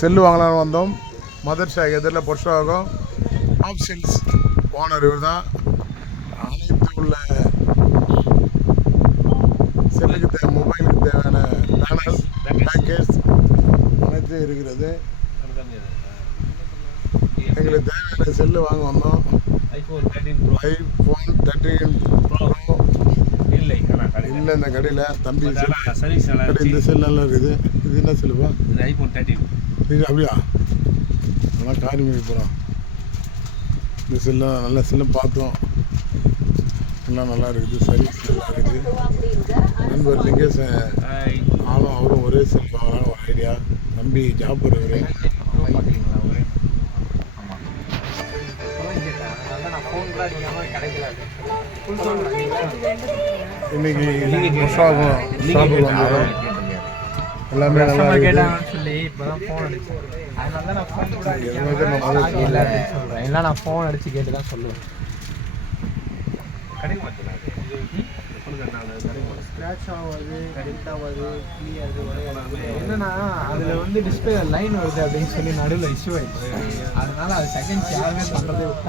Cell வாங்கலாம்னு வந்தோம். மதர்ஷா எதிரில் பொருஷாகும் ஆப்ஷன்ஸ் ஓனர் இவர் தான். அனைத்து உள்ள செல்லுக்கு மொபைலுக்கு தேவையான பேனல் பேக்கேஜ் அனைத்தும் இருக்கிறது. எங்களுக்கு தேவையான செல்லு வாங்க வந்தோம். ஐஃபோன் 13 ப்ரோ இல்லை இந்த கடையில் தம்பி கடை. இந்த செல் நல்லா இருக்குது. இது என்ன செல்லுப்பா? இது ஐஃபோன் 13. இது அப்படியா? நல்லா காரிமேடி போகிறோம். இந்த செல்லும் நல்ல செல்லும் பார்த்தோம். எல்லாம் நல்லா இருக்குது. சர்வீஸ் நல்லா இருக்குது. நண்பர் லிங்கேஷ் ஆளும் அவரும் ஒரே செல் வாங்கலாம் ஒரு ஐடியா. தம்பி ஜாப் இருக்குது. இன்னைக்கு ஷாப்புக்கு வந்துடும். எல்லாமே நல்லா இருக்குது. இல்லை நான் ஃபோன் அடித்து கேட்டு தான் சொல்லுவேன். என்னன்னா அதில் வந்து டிஸ்பிளே லைன் வருது அப்படின்னு சொல்லி நடுவில் இஷ்யூ ஆயிடுச்சு. அதனால அது செகண்ட் யாருமே பண்ணுறதே விட்டாங்க.